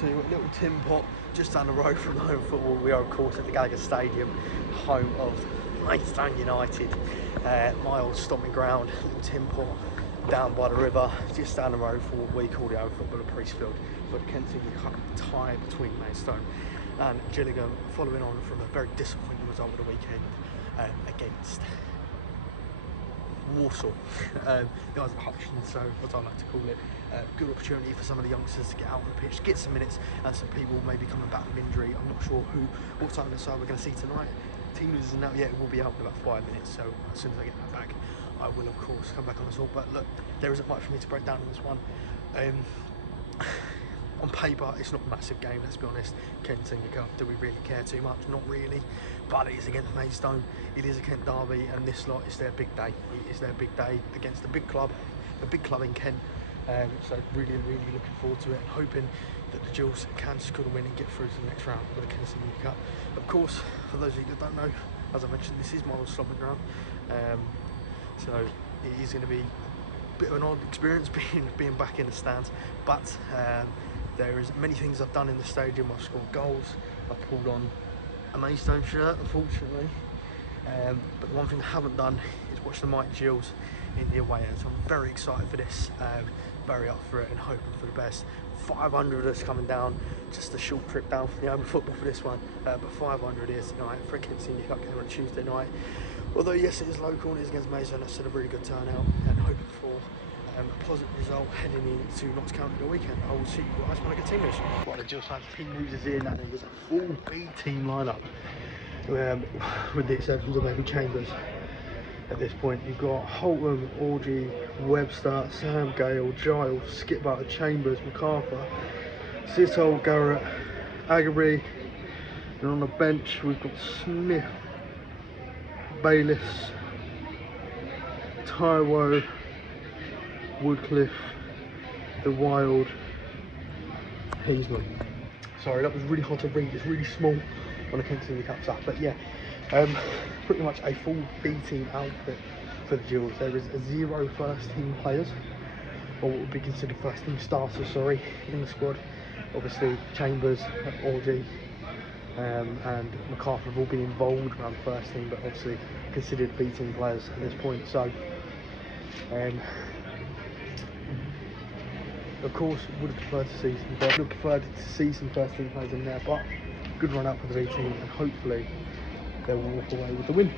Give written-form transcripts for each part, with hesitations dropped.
to a little tin pot just down the road from home football. We are of course at the Gallagher Stadium, home of Maidstone United. My old stomping ground, little tin pot down by the river, just down the road for what we call the old footballer Priestfield, for the Kensington Cup tie between Maidstone and Gillingham, following on from a very disappointing result of the weekend against Warsaw. The guys at Hutchinson, so what I like to call it, good opportunity for some of the youngsters to get out on the pitch, get some minutes, and some people maybe coming back with injury. I'm not sure what time of the side we're going to see tonight. Team losers isn't out yet, it will be out in about 5 minutes, so as soon as I get that back, I will of course come back on the talk. But look, there isn't much for me to break down in this one. On paper, it's not a massive game, let's be honest. Kensington Cup, do we really care too much? Not really, but it is against Maidstone. It is a Kent derby, and this lot is their big day. It is their big day against a big club in Kent. So really looking forward to it, and hoping that the Gills can score the win and get through to the next round of the Kensington Cup. Of course, for those of you that don't know, as I mentioned, this is my old stomping ground. So it is going to be a bit of an odd experience being back in the stands, but there is many things I've done in the stadium. I've scored goals, I've pulled on a Maidstone shirt, unfortunately, but the one thing I haven't done is watch the mighty Gills in the away end. So I'm very excited for this, very up for it and hoping for the best. 500 of us coming down, just a short trip down from the home football for this one, but 500 is tonight for a Kensington Cup game on Tuesday night. Although yes, it is local and it is against Maidstone, that's still a really good turnout, and hoping for a positive result heading into Notts County the weekend. I will see you guys when I get team news. Right, the Gills fans, team news is in, and there's a full B team lineup, with the exceptions of maybe Chambers. At this point, you've got Holton, Orgy, Webster, Sam Gale, Giles, Skipper, Chambers, MacArthur, Sittle, Garrett, Aggerby, and on the bench we've got Smith, Bayliss, Taiwo, Woodcliffe, The Wild, Hazelman. Sorry, that was really hard to read. It's really small on the Kensington Cup stuff, but yeah, pretty much a full B team outfit for the Gills. There is 0 first team players, or what would be considered first team starters, sorry, in the squad. Obviously Chambers, Orgy, and MacArthur have all been involved around the first team, but obviously considered B team players at this point. So of course, would have preferred to see some first team players in there, but good run out for the B team, and hopefully they will walk away with the win.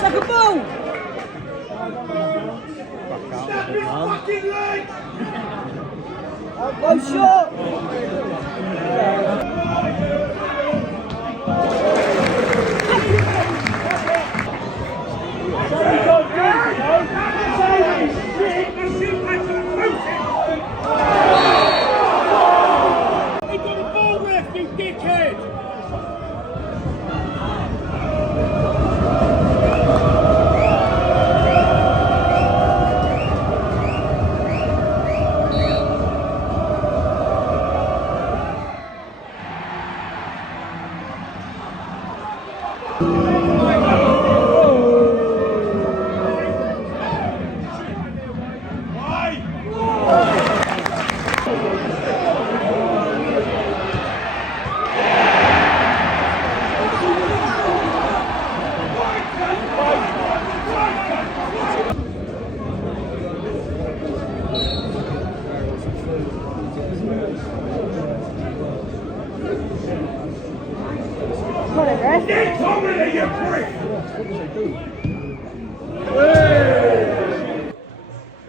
Second ball! Go shot!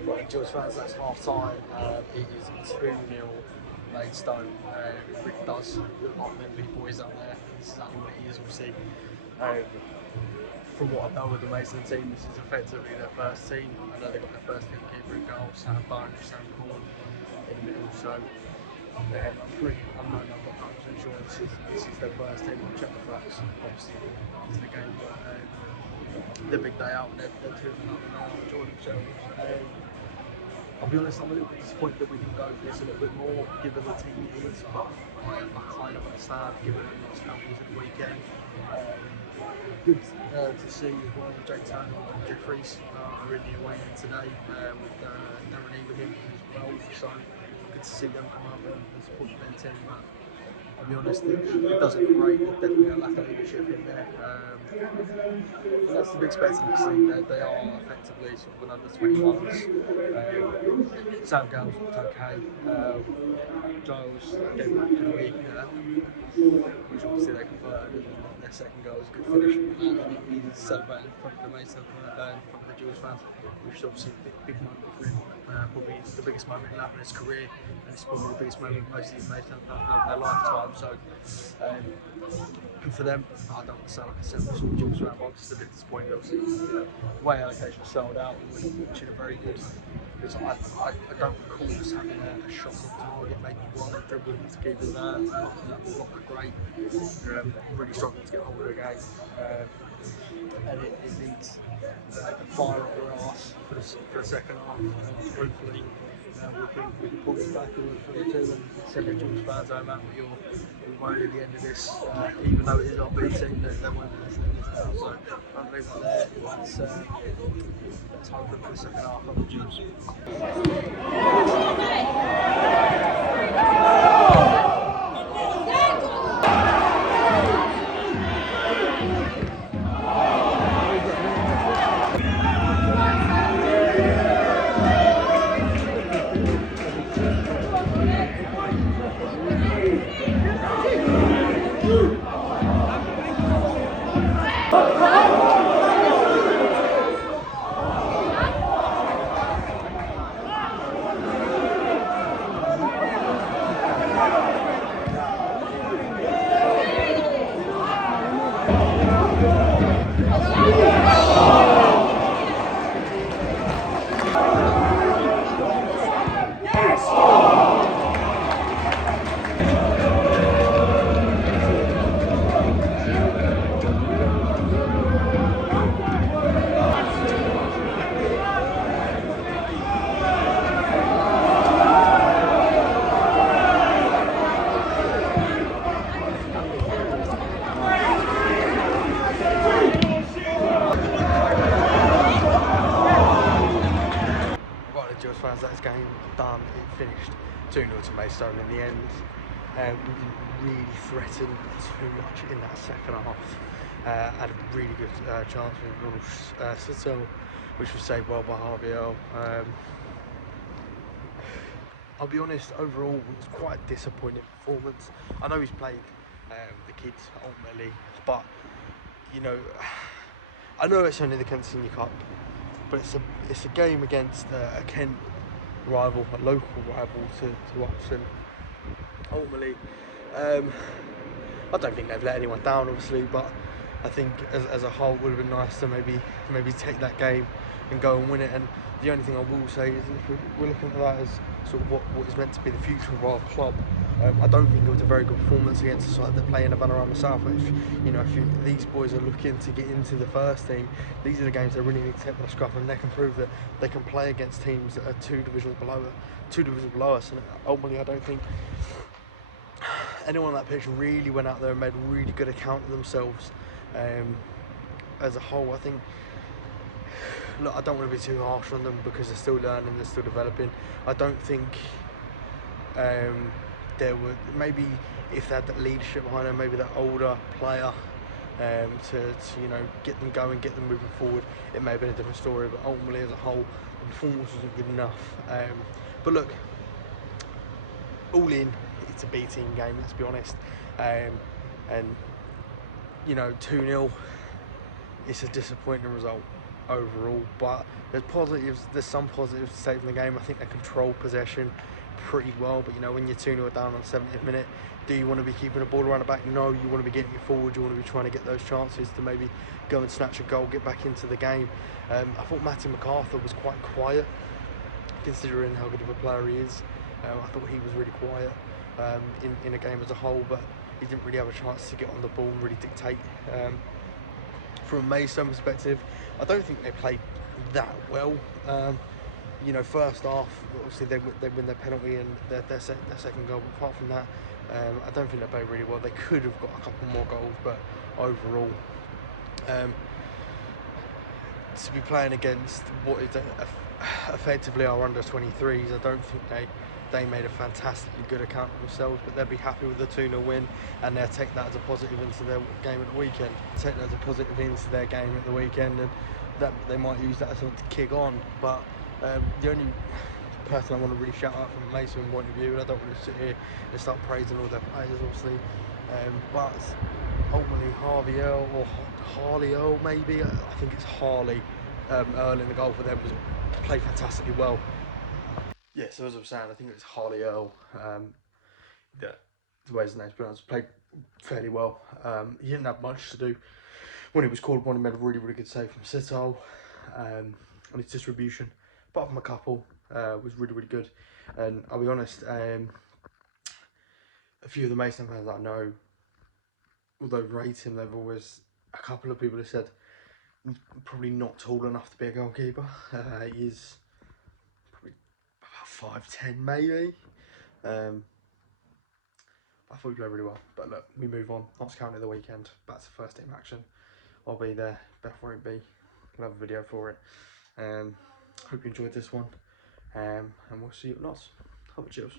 Right, Gills fans, that's half time. It is 2-0 Maidstone. Rick does look like them big boys up there. This is exactly what he is, obviously. From what I know with the Maidstone team, this is effectively their first team. I know they've got their first team keeper in goal, Sam Bones, Sam Corn in the middle. So I'm not 100% sure this is their first team. I'll check the facts, obviously, after the game. But the big day out, they're 2-0 now, enjoying themselves. I'll be honest, I'm a little bit disappointed that we can go for this a little bit more, given the team it is, but I kind of understand, given it lost penalties at the weekend. Good to see as well, Jake Turner and Jeffries are in the away end today with Darren Evenham as well, so good to see them come up and support their team. But I'll be honest, it doesn't look great. There's definitely a lack of leadership in there. And that's to be expected to see. They are effectively sort of an under 21s. Sam Gills looked okay. Giles gave a penalty, which obviously they converted, and their second goal was a good finish from that. And he's celebrating in front of the Maidstone, in front of the Gills fans, which is obviously a big moment for him. Probably the biggest moment he'll have in his career, and it's probably the biggest moment most of these Maidstone fans will have in their lifetime. So good for them. I don't want to sound like a selfish Gills fan, but I'm just a bit disappointed. Obviously, the way allocation sold out, which is very good. Because I don't recall us having a shot on target, maybe one dribbling to keepers there, not that great. Really struggling to get hold of the game. And it needs a fire up their arse for the second half. And hopefully we can pull it back for the two and send the Gills fans home out. We won't at the end of this, even though it is our B team, they won't be listening to this now. So I'll leave that there. Let's hope for the second half of the Gills. Fans, that's game done. It finished 2-0 to Maidstone in the end. We didn't really threaten too much in that second half. Had a really good chance with Ronald Sittel, which was saved well by Harvey. I'll be honest, overall it was quite a disappointing performance. I know he's played the kids ultimately, but you know, I know it's only the Kent Senior Cup, but it's a game against a Kent rival, a local rival to us, and ultimately I don't think they've let anyone down, obviously, but I think as a whole it would have been nice to maybe take that game and go and win it. And the only thing I will say is if we're looking at that as sort of what is meant to be the future of our club, I don't think it was a very good performance against a side that play in Vanarama South. If these boys are looking to get into the first team, these are the games they really need to take by the scruff, and they can prove that they can play against teams that are two divisions below us. And ultimately, I don't think anyone on that pitch really went out there and made a really good account of themselves. As a whole, I think, look, I don't want to be too harsh on them because they're still learning, they're still developing. I don't think there were, maybe if they had that leadership behind them, maybe that older player to get them going, get them moving forward, it may have been a different story. But ultimately, as a whole, the performance wasn't good enough. But look, all in, it's a B team game, let's be honest. And 2-0, it's a disappointing result overall, but there's some positives to take from the game. I think they control possession pretty well, but when you're 2-0 down on the 70th minute, do you want to be keeping the ball around the back? No, you want to be getting it forward, you want to be trying to get those chances to maybe go and snatch a goal, get back into the game. I thought Matty MacArthur was quite quiet, considering how good of a player he is. I thought he was really quiet in a game as a whole, but he didn't really have a chance to get on the ball and really dictate. From a Maidstone perspective, I don't think they played that well. You know, first half, obviously they win their penalty and their second goal. But apart from that, I don't think they played really well. They could have got a couple more goals, but overall, to be playing against what is effectively our under 23s, I don't think they made a fantastically good account of themselves, but they'll be happy with the 2-0 win, and they'll take that as a positive into their game at the weekend. Take that as a positive into their game at the weekend, and that they might use that as something to kick on. But the only person I want to really shout out from a Maidstone point of view, and I don't want to sit here and start praising all their players, obviously, but ultimately Harvey Earl, or Harley Earl maybe, I think it's Harley Earl in the goal for them, was played fantastically well. Yeah, so as I was saying, I think it was Harley Earl, the way his name's pronounced, played fairly well. He didn't have much to do when he was called upon. He made a really good save from Sito on his distribution. Apart from a couple, was really good. And I'll be honest, a few of the Maidstone fans that I know, although rating level, was a couple of people have said probably not tall enough to be a goalkeeper. He is probably about 5'10" maybe. I thought he played really well, but look, we move on. Notts County the weekend. That's the first team action. I'll be there. Beth won't be. We'll have a video for it. Hope you enjoyed this one. And we'll see you at Notts. Have a cheers.